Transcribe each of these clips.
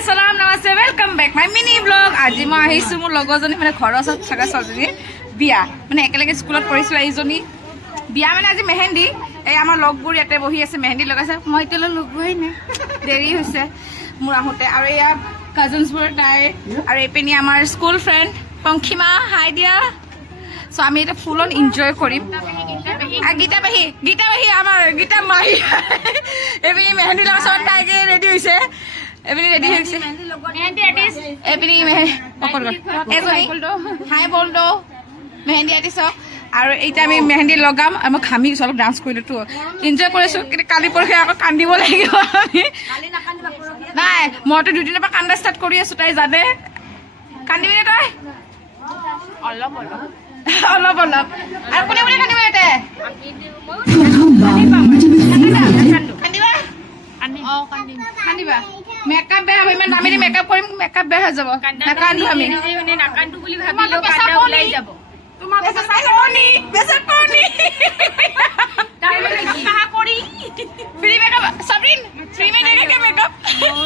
salam namaste welcome back my mini vlog আজি মই আহিছো মোৰ লগৰজনী মানে ঘৰৰ ওচৰত থকা ছোৱালীজনী বিয়া মানে একেলগে স্কুলত পঢ়িছিল এইজনী বিয়া মানে আজি মেহেন্দি এই আমাৰ লগবোৰ ইয়াতে বহি আছে মেহেন্দি লগাইছে মই তেল লগোৱাই নাই দেৰি হৈছে মোৰ আহোতে আৰু ইয়া কাজিনছবোৰ তাই আৰু এপিনি আমাৰ স্কুল ফ্ৰেণ্ড পংখিমা হাই দিয়া সো আমি এটা ফুল অন এনজয় কৰিম গীতা বাহি আমাৰ গীতা মাহি এপিনি মেহেন্দি লগা সব তাইকে ৰেডি হৈছে এপিনি ৰেডি হৈছে মেহেন্দি আৰ্টিষ্ট এপিনি হাই বলদো মেহেন্দি আৰ্টিষ্ট আৰু এইটা আমি মেহেন্দি লগাম আমি খামি অলপ ডান্স কৰিলোতো এনজয় কৰিছোঁ কিন্তু কালি পৰহি আকৌ কান্দিব লাগিব আমি নাই মইতো দুদিনৰ পৰা কান্দা ষ্টাৰ্ট কৰি আছোঁ তাই জানে কান্দিবি নে তই অলপ আৰু কোনে কোনে কান্দিব ইয়াতে কান্দিবা মেকআপ বেয়া হ'ব ইমান দামী মেকআপ কৰিম মেকআপ বেয়া হৈ যাব নাকান্দো আমি নাকান্দো বুলি ভাবিলো কান্দা ওলাই যাব তোমার পেছা কোনি পেছা কোনি তাই মানে কাহা করি ফ্রি মেকআপ সাবরিন ফ্রি में देंगे क्या मेकअप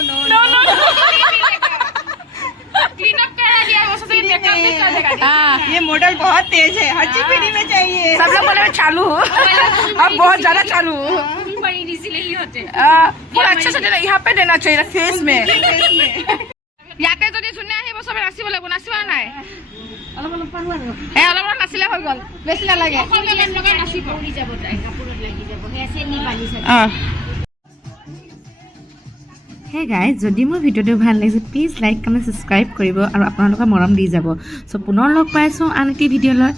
नो क्लीन अप करा दिया वो से मेकअप भी कर देगा हां ये मॉडल बहुत तेज है हर चीज फ्री में चाहिए सब लोग बोले चालू अब बहुत ज्यादा चालू बड़ी इजीली ही होते पूरा अच्छे से देना यहां पे देना चाहिए फेस में ইয়াতে যদি শুনে আহিব সবে নাচিব লাগিব নাচিবা নাই অলপ নাচিলে হৈ গ'ল বেছি নালাগে হে গাইজ যদি মোৰ ভিডিঅ'টো ভাল লাগিছে প্লিজ লাইক কমেণ্ট ছাবস্ক্ৰাইব কৰিব আৰু আপোনালোকৰ মৰম দি যাব চ' পুনৰ লগ পাইছোঁ আন এটি ভিডিঅ'লৈ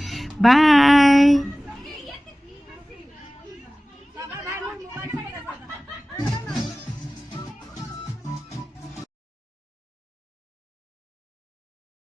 বাই